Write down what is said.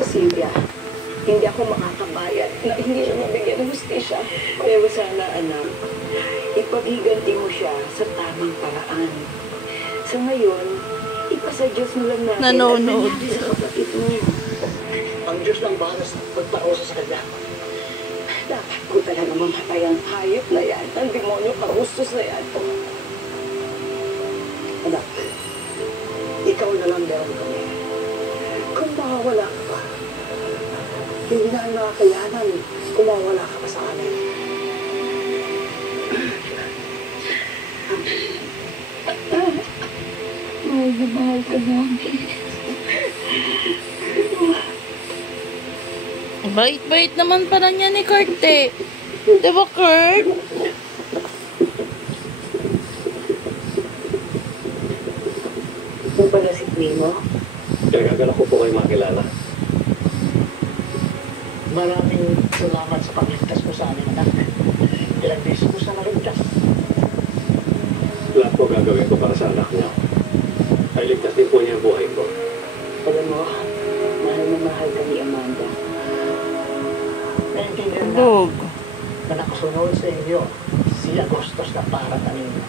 Cecilia, hindi ako makakabayad na hindi siya mabigyan ng hustisya. Pero sana, anak, ipaghiganti mo siya sa tamang paraan. Sa ngayon, ipasa-Diyos mo lang natin Nanonood. ang sa kapatid mo. Ang Diyos lang bahala sa pagparosa sa kanya. Dapat ko talaga mamatay ang hayop na yan. Ang demonyo karustos na yan. Anak, ikaw na lang meron kami. Kung mawawala ka pa, hindi na ang nakakayanan kung mawawala ka pa sa amin. Mahal na mahal ka namin. Bait-bait naman pala niya ni Kurt eh. Diba, Kurt? Ito pala si Primo. Pinagagalak ko po kayo makilala. Maraming salamat sa pagligtas mo sa amin, anak. Ilang beses mo sa naligtas. Lahat po gagawin ko para sa anak niya. Ay ligtas din po niya ang buhay ko. Alam mo, mahal na mahal ka ni Amanda. Naintindihan na Bog. na nakasunod sa inyo si Agustos na para kanino.